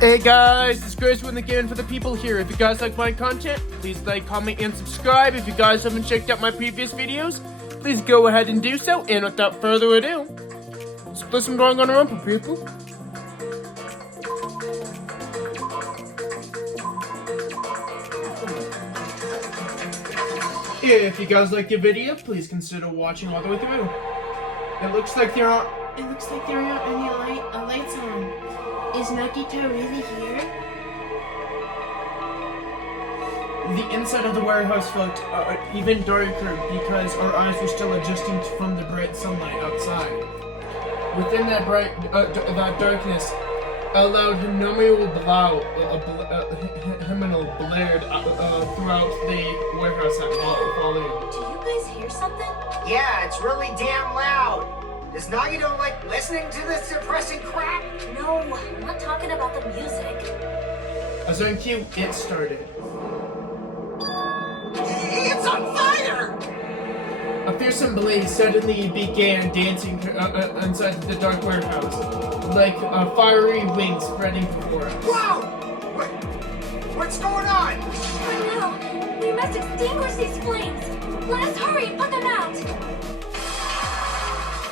Hey guys, it's Grace with again for the people here. If you guys like my content, please like, comment, and subscribe. If you guys haven't checked out my previous videos, please go ahead and do so. And without further ado, let's put some going on around for people. If you guys like the video, please consider watching all the way through. It looks like there aren't any lights on. Is Nagito really here? The inside of the warehouse felt even darker because our eyes were still adjusting from the bright sunlight outside. Within that that darkness, a loud innumerable hymnal blared throughout the warehouse volume. Do you guys hear something? Yeah, it's really damn loud. Does Nagito like listening to this depressing crap? No, I'm not talking about the music. As on cue, it started. It's on fire! A fearsome blaze suddenly began dancing inside the dark warehouse, like fiery wings spreading before us. Wow! What's going on? Oh no! We must extinguish these flames! Let us hurry and put them out!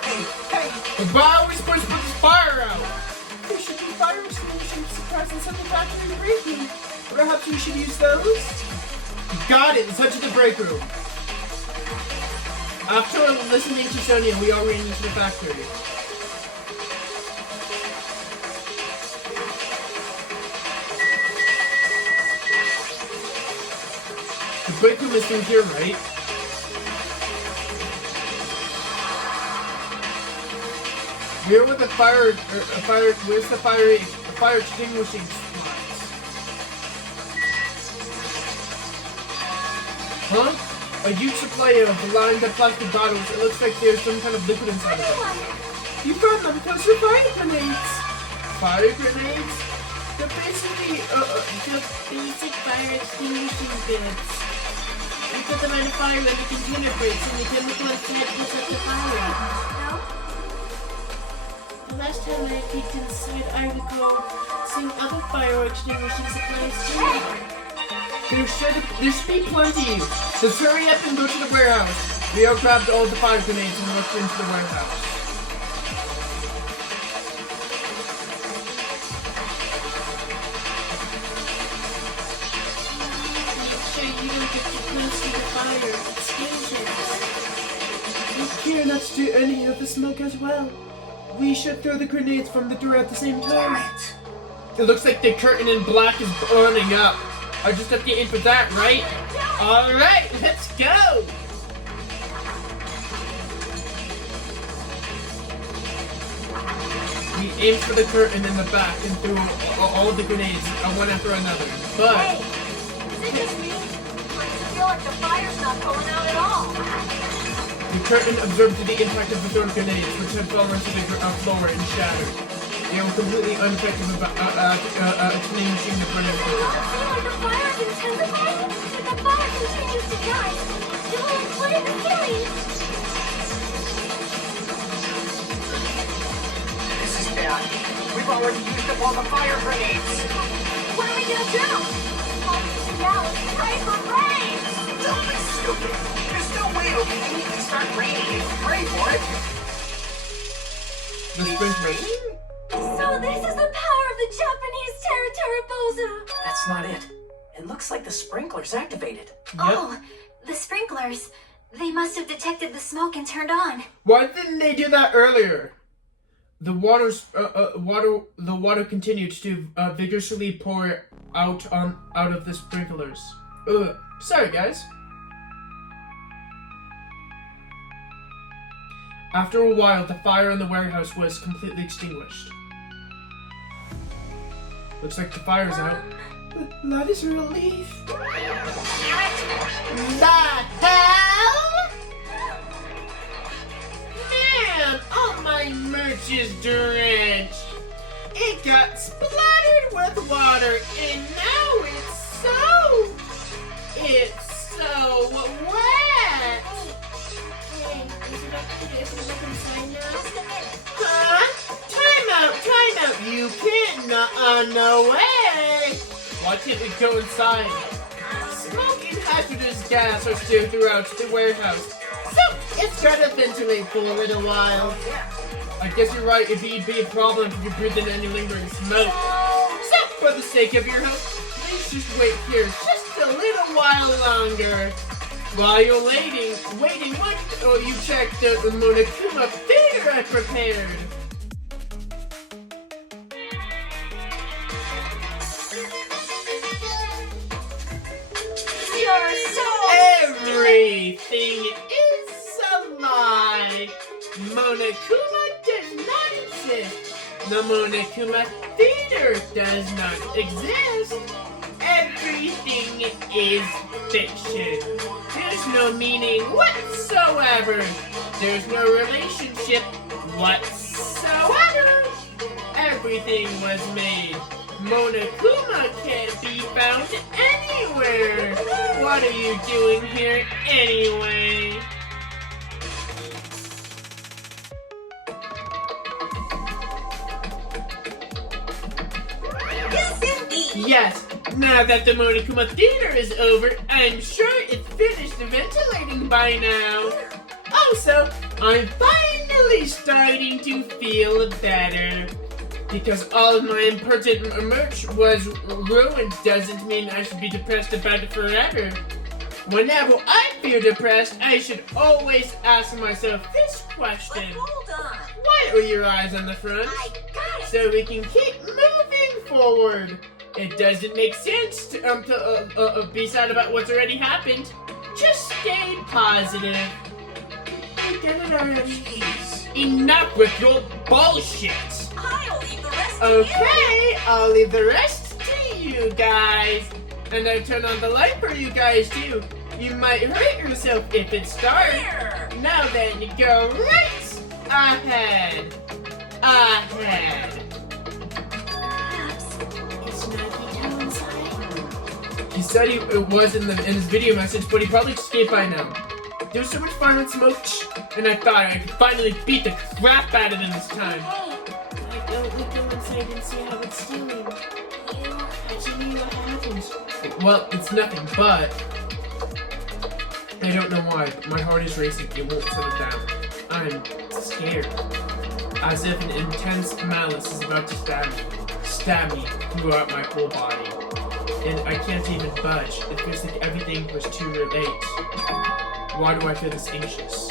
Hey! Why are we supposed to put this fire out? There should be fire extinguishers present in the factory breaking. Perhaps we should use those? Got it, let's head to the break room. After listening to Sonia, we all ran into the factory. The break room is through here, right? Where would the where's the fire extinguishing supplies? Huh? A huge supply of lined up plastic bottles. It looks like there's some kind of liquid inside of it. You found them because they're fire grenades. Fire grenades? They're basically the basic fire extinguishing bits. You put them in a fire when the container breaks and the chemical inside puts up the fire. No? The last time I peeked inside, I recall seeing other fire extinguishing supplies too. There should be plenty. Let's hurry up and go to the warehouse. We all grabbed all the fire grenades and rushed into the warehouse. Make sure you don't get too close to the fire extinguishers. Take care not to do any of the smoke as well. We should throw the grenades from the door at the same time. Damn it! It looks like the curtain in black is burning up. I just have to aim for that, right? Alright, let's go! We aimed for the curtain in the back and threw all the grenades, one after another. But Hey! Is it just me? I feel like the fire's not going out at all. the curtain absorbed the impact of the thrown grenades, which had fallen to the floor and shattered. They were completely ineffective about extinguishing the burning. Does it not feel like the fire is intensifying? If the fire continues to rise, it will explode in the ceiling! This is bad. We've already used up all the fire grenades. What are we gonna do? All we can do now is pray for rain! Don't be stupid. There's no way it'll immediately start raining if you pray for it. The sprinkler. So this is the power of the Japanese Terra. That's not it. It looks like the sprinkler's activated. Oh, the sprinklers. They must have detected the smoke and turned on. Why didn't they do that earlier? The water continued to vigorously pour out of the sprinklers. Sorry, guys. After a while, the fire in the warehouse was completely extinguished. Looks like the fire's out. That is a relief. The hell? Man, all my merch is drenched. It got splattered with water, and now it's so wet. Hey, is it up to this? Is it up inside now? Just a minute. Huh? Time out. You can't. No way. can go inside. Smoke and hazardous gas are still throughout the warehouse, so it's gotta ventilate for a little while. I guess you're right, it'd be a problem if you breathe in any lingering smoke. So, for the sake of your health, please just wait here just a little while longer. While you're waiting, what you check the Monokuma theater I prepared. You're so Everything is a lie. Monokuma does not exist. The Monokuma theater does not exist. Everything is fiction. There's no meaning whatsoever. There's no relationship whatsoever. Everything was made. Monokuma can't be found anywhere. What are you doing here anyway? Yes, indeed. Yes, now that the Monokuma theater is over, I'm sure it's finished ventilating by now. Also, I'm finally starting to feel better. Because all of my important merch was ruined doesn't mean I should be depressed about it forever. Whenever I feel depressed, I should always ask myself this question. But hold on. Why are your eyes on the front? I got it. So we can keep moving forward. It doesn't make sense to be sad about what's already happened. Just stay positive. I did it already. Jeez. Enough with your bullshit. I'll leave the rest to you. Okay, I'll leave the rest to you guys. And I turn on the light for you guys too. You might hurt yourself if it starts. Here. Now then, go right ahead. Ahead. Is Nagito inside? He said it was in his video message, but he probably escaped by now. There was so much fire and smoke, and I thought I could finally beat the crap out of him this time. Why don't we go inside and see how it's doing? How'd you know what happened? Well, it's nothing, but I don't know why, but my heart is racing. It won't settle down. I'm scared. As if an intense malice is about to stab me throughout my whole body. And I can't even budge. It feels like everything was too late. Why do I feel this anxious?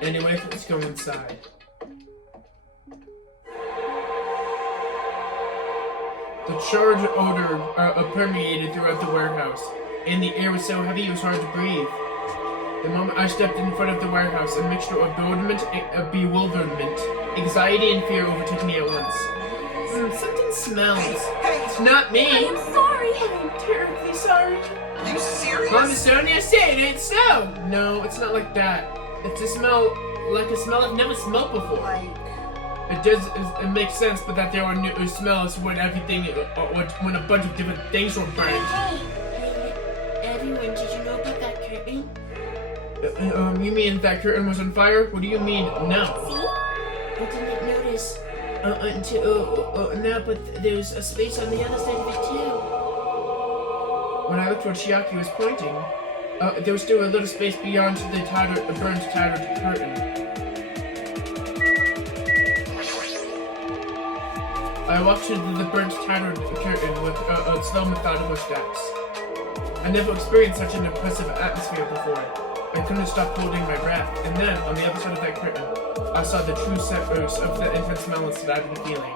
Anyway, let's go inside. The charred odor permeated throughout the warehouse, and the air was so heavy it was hard to breathe. The moment I stepped in front of the warehouse, a mixture of bewilderment, anxiety, and fear overtook me at once. Something smells. It's not me. I'm sorry. I'm terribly sorry. Are you serious? Mama Sonia, say it ain't so. No, it's not like that. It's a smell, like a smell I've never smelled before. It makes sense, but that there are new smells when everything, when a bunch of different things were burned. Hey, everyone, did you know about that curtain? You mean that curtain was on fire? What do you mean? No. I didn't notice until now, but there's a space on the other side of it too. When I looked where Chiaki was pointing, there was still a little space beyond the burnt, tattered curtain. I walked to the burnt, tattered curtain with slow, methodical steps. I never experienced such an impressive atmosphere before. I couldn't stop holding my breath, and then, on the other side of that curtain, I saw the true source of the intense malice that I've been feeling.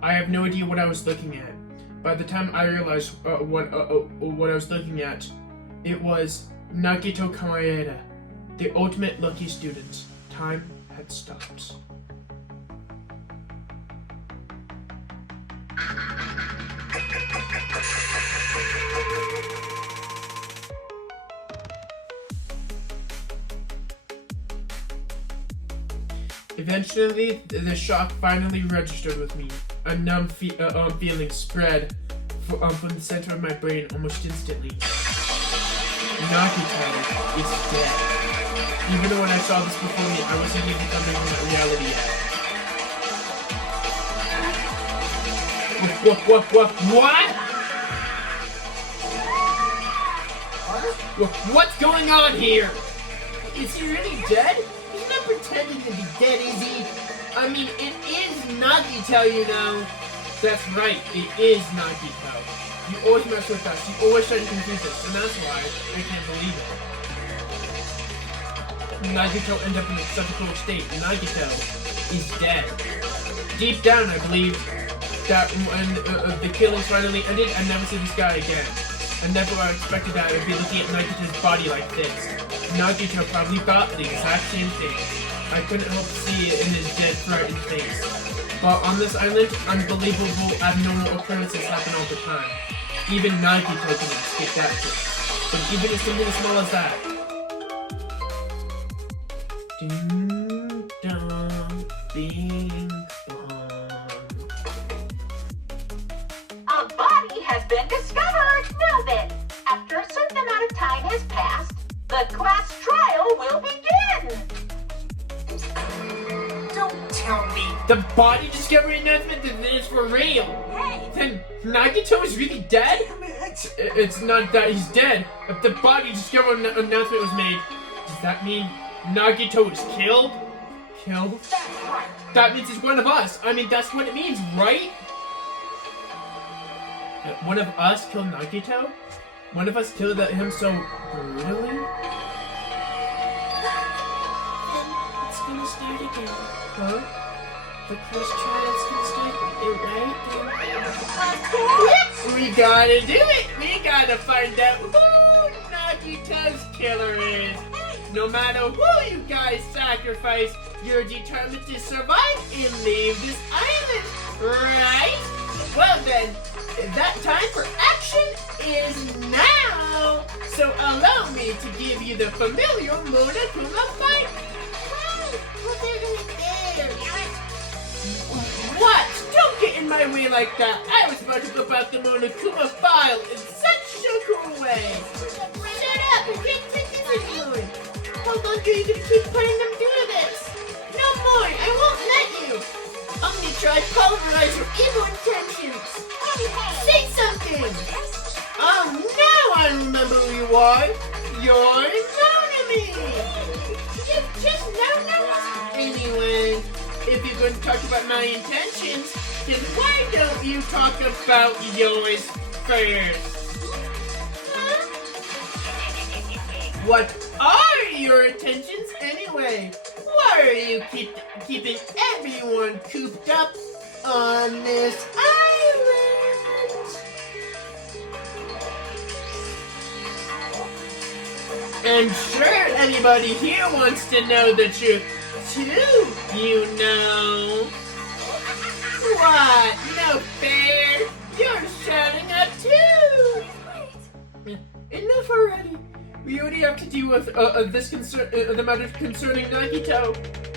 I have no idea what I was looking at. By the time I realized what I was looking at, it was Nagito Kawaeda, the ultimate lucky student. Time had stopped. Eventually, the shock finally registered with me. A numb feeling spread from the center of my brain almost instantly. Nagito is dead. Even though when I saw this before me, I wasn't even becoming that reality yet. What? What's going on here? Is he really dead? He's not pretending to be dead, is he? I mean, it is Nagito, you know. That's right, it is Nagito. You always mess with us, you always try to confuse us, and that's why I can't believe it. Nagito ended up in such a cool state. Nagito is dead. Deep down, I believe that when the killings finally ended, I'd never see this guy again. I never expected that I'd be looking at Nagito's body like this. Nagito probably thought the exact same thing. I couldn't help to see it in his dead, frightened face. But on this island, unbelievable, abnormal occurrences happen all the time. Even Nagito can escape that shit. But even if something as small as that. Ding dong, bing bong. A body has been discovered. Now then, after a certain amount of time has passed, the class trial will begin. Don't tell me. The body discovery announcement that it's for real. Hey, Then Nagito is really dead? Damn it. It's not that he's dead. If the body discovery announcement was made, does that mean Nagito was killed? Killed? that's right. That means he's one of us. I mean, that's what it means, right? One of us killed Nagito? One of us killed him so brutally? Then it's gonna start again. Huh? The class trial's gonna start, right? We gotta do it! We gotta find out who Nagito's killer is! No matter who you guys sacrifice, you're determined to survive and leave this island, right? Well then, that time for action is now! So allow me to give you the familiar Monokuma fight! What? Don't get in my way like that! I was about to go about the Monokuma file in such a cool way! Shut up! I can't take this anymore! How long are you gonna keep putting them through this? No more! I won't let you! Omnitron pulverize your evil intentions! Say something! Oh, now I remember who you are! You're Monami! Just no. Anyway, if you're going to talk about my intentions, then why don't you talk about yours first? Huh? What are your intentions anyway? Why are you keeping everyone cooped up on this island? I'm sure anybody here wants to know the truth too, you know. What? No fair? You're shouting up too! Enough already. We already have to deal with the matter concerning Nagito.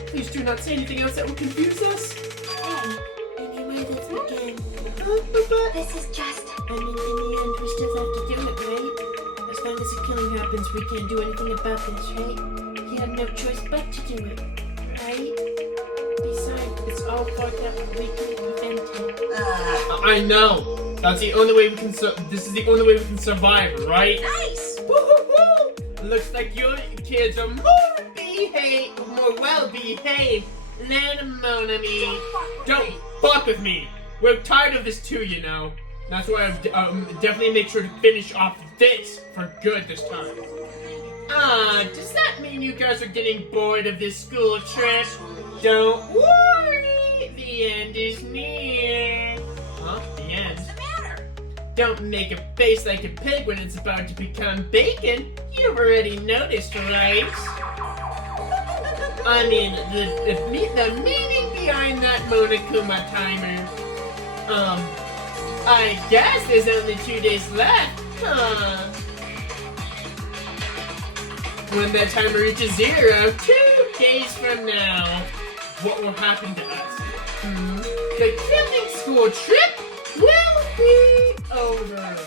Please do not say anything else that will confuse us. Hey, anyway, let's begin. This is just... I mean, in the end, we still have to do it, right? As long as the killing happens, we can't do anything about this, right? We have no choice but to do it, right? Besides, it's all part that we can prevent it. I know. That's the only way we can. This is the only way we can survive, right? Nice. Woo-hoo-hoo! Looks like your kids are more well behaved than Monami. Don't fuck with me. We're tired of this too, you know. That's why I've definitely make sure to finish off this for good this time. Does that mean you guys are getting bored of this school trip? Don't worry, the end is near. Huh? The end? What's the matter? Don't make a face like a pig when it's about to become bacon. You've already noticed, right? I mean, the meaning behind that Monokuma timer. I guess there's only 2 days left, huh? When that timer reaches 0, 2 days from now. what will happen to us. The killing school trip will be over.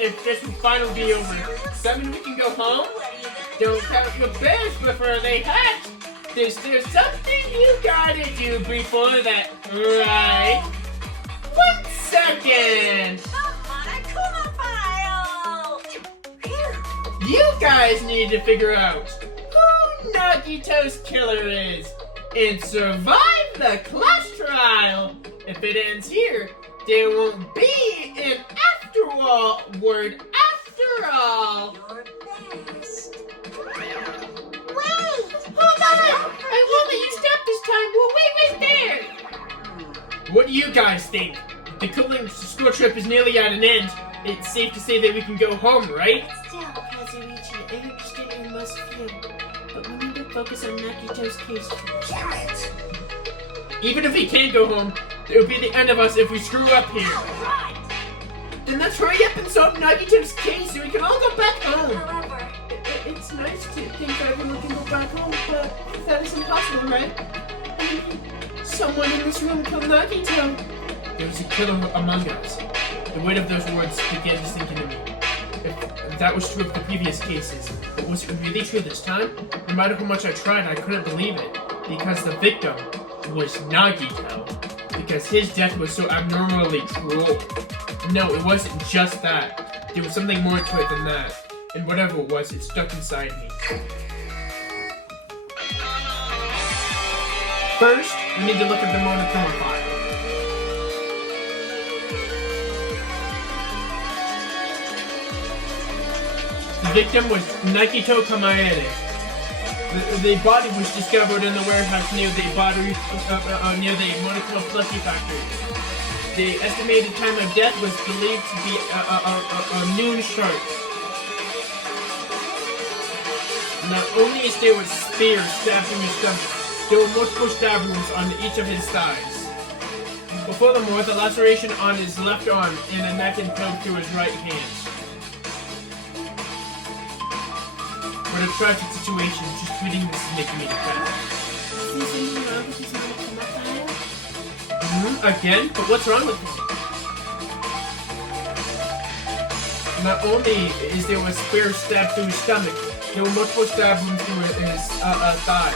If this will finally be over, does that mean we can go home? Don't count your bears before they hatch. There's something you gotta do before that, right? 1 second! You guys need to figure out who Nagito's killer is and survive the class trial. If it ends here, there won't be an after all word after all. Wait! Hold on! I won't let you stop this time. We'll wait right there. What do you guys think? The cooling school trip is nearly at an end. It's safe to say that we can go home, right? Still, Kazuichi, I understand how you must feel, but we need to focus on Nagito's case first. Damn it! Even if we can't go home, it will be the end of us if we screw up here. Then let's hurry up and solve Nagito's case so we can all go back home. However, It's nice to think that everyone can go back home, but that is impossible, right? I mean, someone in this room killed Nagito. There was a killer among us. The weight of those words began to sink into me. If that was true of the previous cases, but was it really true this time? No matter how much I tried, I couldn't believe it. Because the victim was Nagito. Because his death was so abnormally cruel. No, it wasn't just that. There was something more to it than that. And whatever it was, it stuck inside me. First, we need to look at the Monokuma file. The victim was Nagito Kamaere. The body was discovered in the warehouse near the Monokuma plushie factory. The estimated time of death was believed to be a noon sharp. Not only is there a spear stabbed in his stomach, there were multiple stab wounds on each of his thighs. Furthermore, the laceration on his left arm and a knife and poke through his right hand. What a tragic situation, just reading this is making me depressed. Is there something wrong with his Monokuma file? Again? But what's wrong with him? Not only is there a spear stabbed through his stomach, there were multiple stab wounds through his thighs.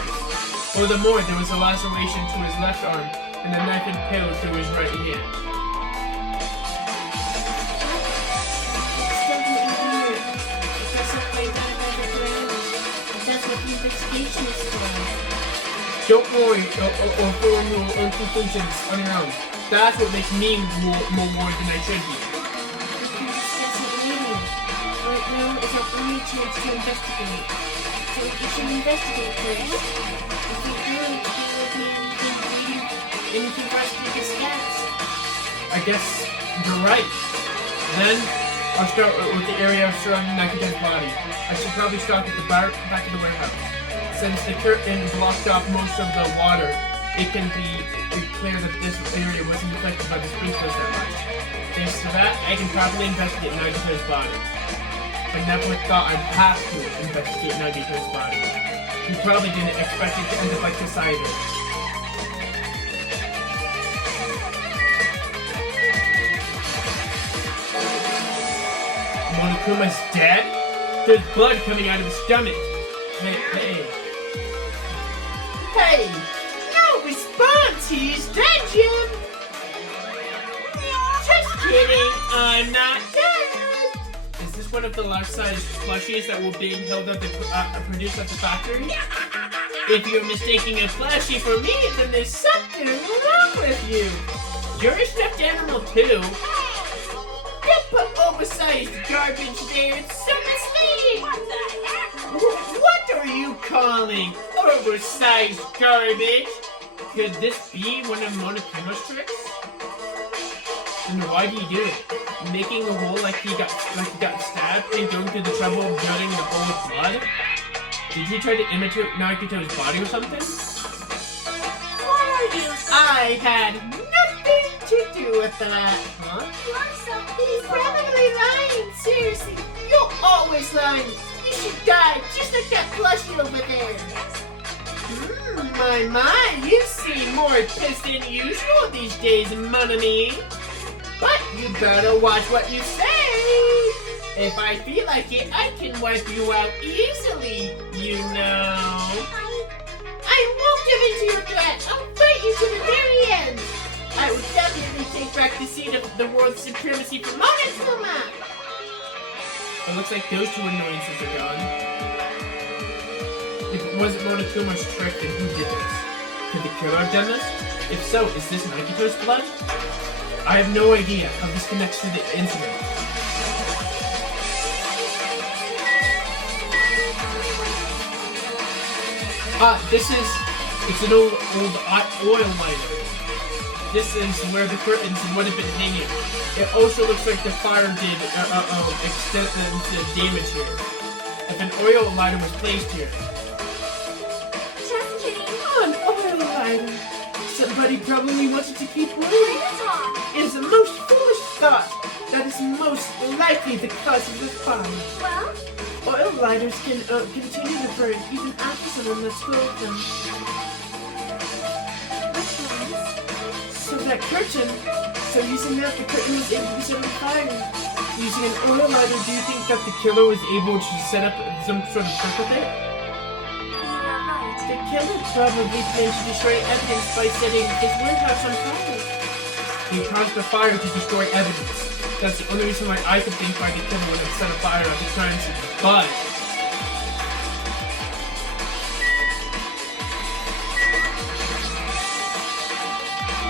Furthermore, there was a laceration to his left arm and a knife and pale through his right hand. It's definitely weird. It doesn't play that by the grounds. That's what the investigation is for. Don't worry or form your own conclusions on your own. That's what makes me more worried than I should be. We can discuss it later. Right now is our only chance to investigate. So we should investigate first. If we do, there will be anything for us to discuss. I guess you're right. Then, I'll start with the area surrounding Nagito's body. I should probably start at the back of the warehouse. Since the curtain blocked off most of the water, it can be clear that this area wasn't affected by the sprinklers that much. Thanks to that, I can properly investigate Nagito's body. I never thought I'd have to investigate Nagito's body. You probably didn't expect it to end up like this either. Monokuma's dead? There's blood coming out of his stomach. Hey. No response, he's dead, Jim! Just kidding, I'm not dead! Is this one of the life-size plushies that were being held up and produced at the factory? If you're mistaking a plushie for me, then there's something wrong with you! You're a stuffed animal too! Don't put oversized garbage there, it's so misleading! What the heck? What are you calling oversized garbage? Could this be one of Monokuma's tricks? And why do you do it? Making a hole like he got stabbed and going through the trouble of dirtying the hole with blood? Did he try to imitate Nagito's body or something? What are you? I had nothing to do with that, huh? He's probably lying, seriously. You're always lying. You should die, just like that plushie over there. My, you seem more pissed than usual these days, mon ami. But you better watch what you say. If I feel like it, I can wipe you out easily, you know. I won't give in to your threat. I'll fight you to the very end. I will definitely take back the seat of the world's supremacy for Monokuma. It looks like those two annoyances are gone. If it wasn't Monokuma's trick, then who did this? Could the killer have done this? If so, is this Nagito's blood? I have no idea how this connects to the incident. It's an old oil lighter. This is where the curtains would have been hanging. It also looks like the fire did extensive damage here. If an oil lighter was placed here. Just kidding. An oil lighter. Somebody probably wanted to keep warm. Bring it on. It is the most foolish thought that is most likely the cause of the fire. Well, Oil lighters can continue to burn even after someone lets go of them. which ones? So that curtain, using that, the curtain was able to set on fire. Using an oil lighter, do you think that the killer was able to set up some sort of trick with it? You're right. The killer probably planned to destroy evidence by setting his warehouse on fire. He caused the fire to destroy evidence. That's the only reason why I could think why the killer would have set a fire at the crime scene. But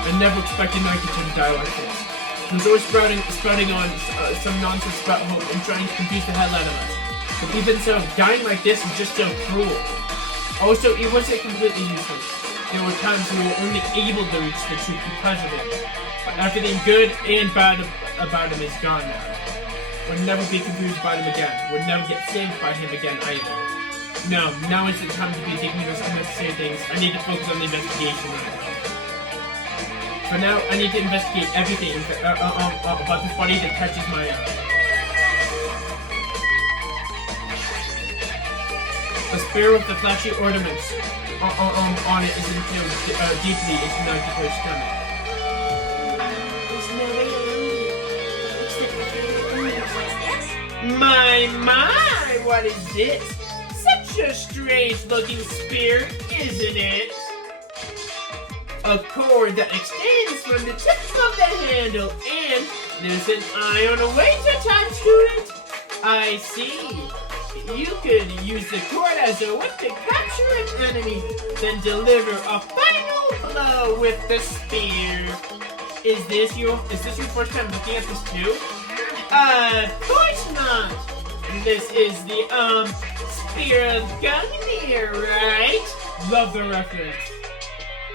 I never expected Nagito to die like this. He was always spouting on some nonsense about hope and trying to confuse the hell out of us. But even so, dying like this is just so cruel. Also, it wasn't completely useless. There were times we were only able to reach the truth because of it. But everything good and bad about him is gone now. Would never be confused by him again. Would never get saved by him again either. No, now is the time to be thinking those unnecessary things. I need to focus on the investigation now. For now, I need to investigate everything about this body that catches my eye. A spear with the flashy ornaments on it is impaled deeply into Nagito's stomach. There's no way around it. Looks like my favorite ornament. What's this? My, what is this? Such a strange-looking spear, isn't it? A cord that extends from the tip of the handle, and there's an iron weight attached to it. I see. You could use the cord as a whip to capture an enemy, then deliver a final blow with the spear. Is this your first time looking at this too? Of course not. This is the spear of Gungnir, right? Love the reference.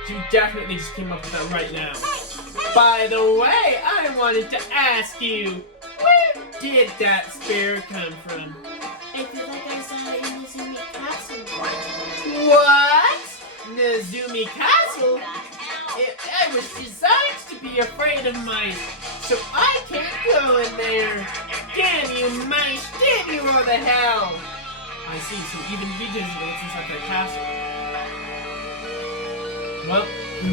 You definitely just came up with that right now. By the way, I wanted to ask you, where did that spear come from? I feel like I saw it in Izumi Castle. What? Nezumi Castle? I was designed to be afraid of mice, so I can't go in there. Damn you mice, damn you all the hell. I see, so even Vijay's lives inside that castle. Well,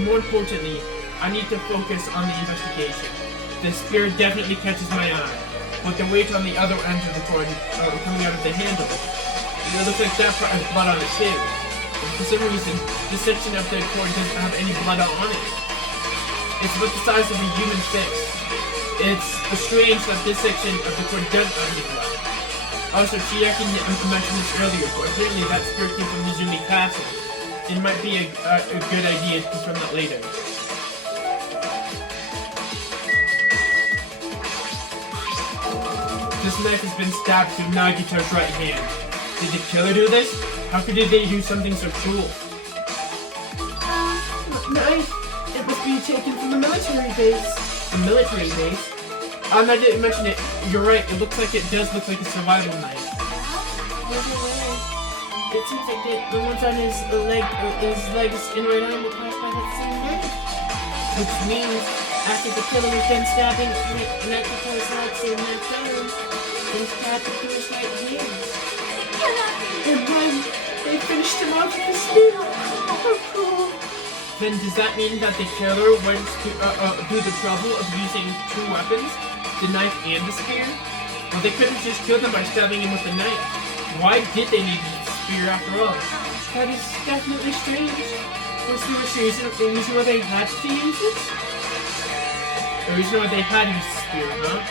more importantly, I need to focus on the investigation. The spear definitely catches my eye, but the weight on the other end of the cord coming out of the handle, it looks like that part has blood on it too. And for some reason, this section of the cord doesn't have any blood on it. It's about the size of a human fist. It's strange that this section of the cord doesn't have any blood. Also, Chiaki mentioned this earlier, but apparently that spear came from Izumi Castle. It might be a good idea to confirm that later. This knife has been stabbed through Nagito's right hand. Did the killer do this? How could they do something so cruel? Knife. It must be taken from the military base. The military base? I didn't mention it. You're right. It looks like it does look like a survival knife. It seems like the ones on his legs and right arm were caused by that same knife. Which means, after the killer was done stabbing Nagito's legs and that bone, he stabbed it through his right hand. And then, They finished him off with the spear. How cool. Then does that mean that the killer went to do the trouble of using two weapons, the knife and the spear? Well, they couldn't just kill them by stabbing him with the knife. Why did they need the spear after all? That is definitely strange. Was there a reason why they had to use it? The reason why they had to use the spear, huh?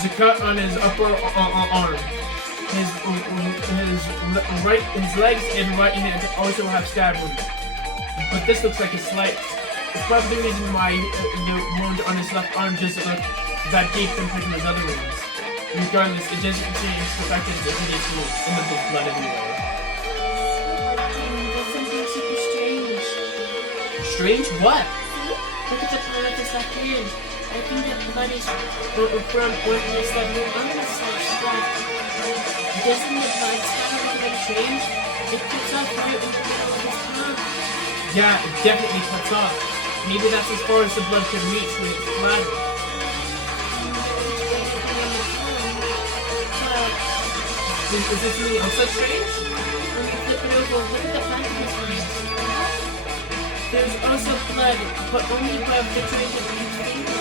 There's a cut on his upper arm. His legs and right hand also have stab wounds. But this looks like a slight. It's probably the reason why the wound on his left arm doesn't look that deep compared to his other wounds. Regardless, it doesn't change the fact that it's a hideous wound and that there's blood everywhere. There's something super strange. Strange? What? Look at the blood of his left hand. I think that blood is from one of his left hand on his spot. Doesn't the blood splatter look like strange? It cuts off right in the middle of his palm. Yeah, it definitely cuts off. Maybe that's as far as the blood can reach when it's splattered. Is this really also strange? When you flip it over, look at the back of his hand. There's also blood, but only above the joint of each finger.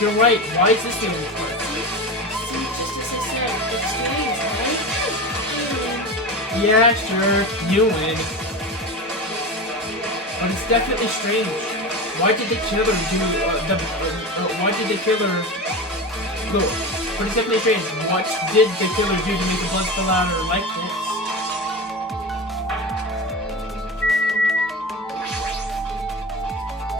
You're right. Why is this thing blood? See, just as I said, it's strange, right? Yeah, sure. You win. But it's definitely strange. Why did the killer do why did the killer look? But it's definitely strange. What did the killer do to make the blood splatter like this?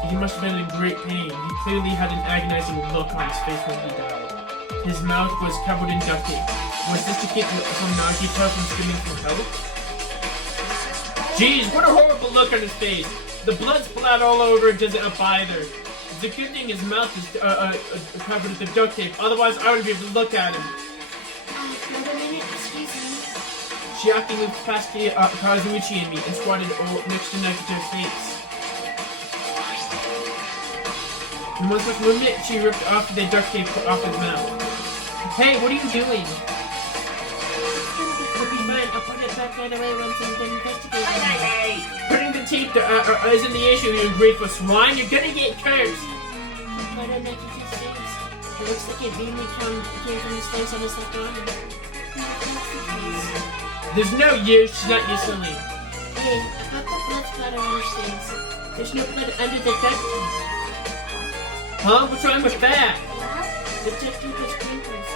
He must have been in great pain. He clearly had an agonizing look on his face when he died. His mouth was covered in duct tape. Was this to keep from Nagito from screaming for help? Jeez, what a horrible look on his face. The blood splat all over it doesn't help either. It's a good thing his mouth is covered with the duct tape, otherwise I wouldn't be able to look at him. Another minute, excuse me. Chiaki moved past Kazuichi and me and squatted next to Nagito's face. In one quick movement, she ripped off the duct tape off his mouth. Hey, what are you doing? It'll be fine. I'll put it back right away once I'm done investigating. Putting the tape isn't the issue, you ungrateful swine. You're gonna get cursed. But I like his face. It looks like it mainly came from his face on his left arm. There's no use. She's not useless. Hey, about the blood splatter on his face. There's no blood under the duct tape. Huh? What's wrong with that? The duct tape was crinkles.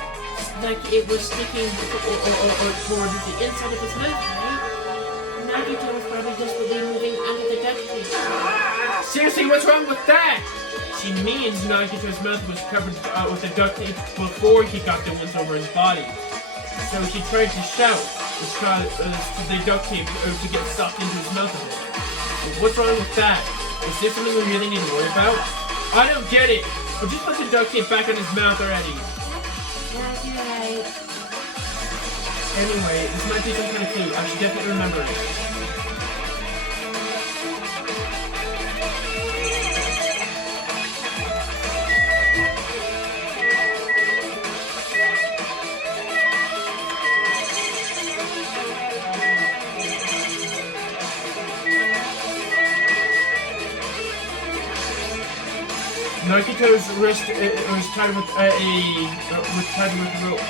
Like it was sticking toward the inside of his mouth, right? Nagito was probably desperately moving under the duct tape. Seriously, what's wrong with that? She means Nagito's mouth was covered with the duct tape before he got the ones over his body. So she tried to shout, which caused the duct tape to get sucked into his mouth a bit. But what's wrong with that? Is there something we really need to worry about? I don't get it! Well, just put the duct tape back on his mouth already. Yeah, you're right. Anyway, this might be some kind of clue. I should definitely remember it. Nagito's wrist was tied with a rope,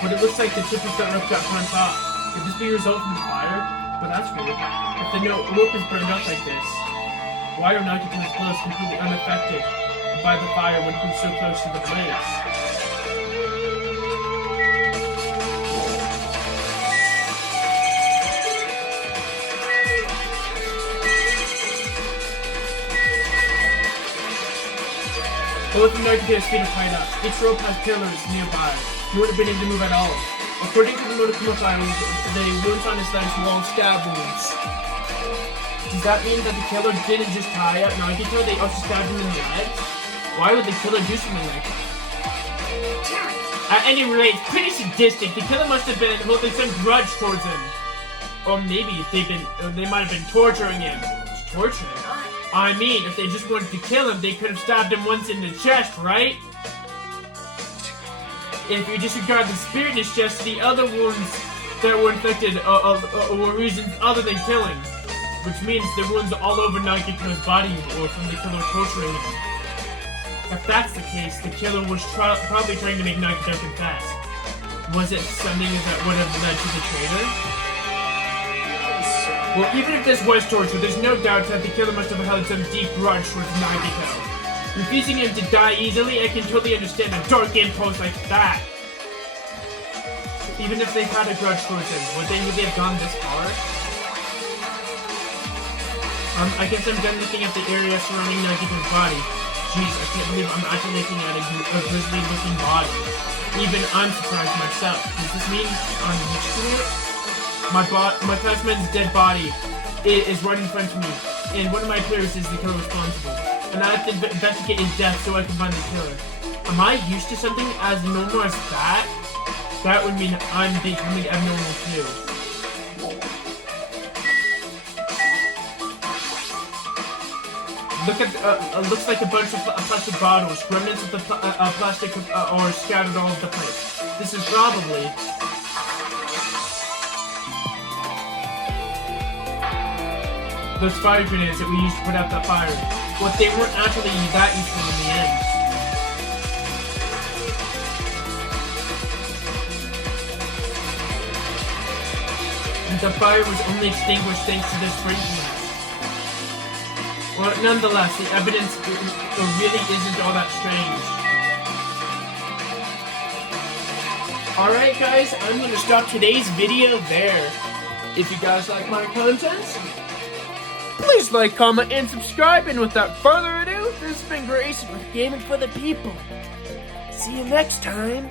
but it looks like the tip of that rope got burnt off. Could this be a result from the fire? But that's weird. If the rope is burned up like this, why are Nagito's clothes completely unaffected by the fire when he was so close to the blaze? Both of Nagito's feet are tied up. Each rope has pillars nearby. He wouldn't have been able to move at all. According to the Monokuma files, the wounds on his legs were all stab wounds. Does that mean that the killer didn't just tie up Nagito, they also stabbed him in the legs? Why would the killer do something like that? At any rate, it's pretty sadistic. The killer must have been holding some grudge towards him. Or maybe they might have been torturing him. Torturing? I mean, if they just wanted to kill him, they could have stabbed him once in the chest, right? If you disregard the spear in his chest, the other wounds that were inflicted were reasons other than killing. Which means the wounds all over Nagito's body or from the killer torturing him. If that's the case, the killer was probably trying to make Nagito confess. Was it something that would have led to the traitor? Well, even if this was torture, there's no doubt that the killer must have held some deep grudge towards Nagito. Refusing him to die easily, I can totally understand a dark impulse like that. Even if they had a grudge towards him, would they really have gone this far? I guess I'm done looking at the area surrounding Nagito's body. Jeez, I can't believe I'm actually looking at a grisly-looking body. Even I'm surprised myself. Does this mean I'm used to it? My classmate's dead body is right in front of me, and one of my peers is the killer responsible. And I have to investigate his death so I can find the killer. Am I used to something as normal as that? That would mean I'm becoming abnormal too. Look at, looks like a bunch of plastic bottles. Remnants of the plastic are scattered all over the place. This is probably... those fire grenades that we used to put out the fire. But they weren't actually that useful in the end. And the fire was only extinguished thanks to the sprinklers. Well, nonetheless, the evidence really isn't all that strange. Alright guys, I'm going to stop today's video there. If you guys like my content, please like, comment, and subscribe. And without further ado, this has been Grace with Gaming for the People. See you next time.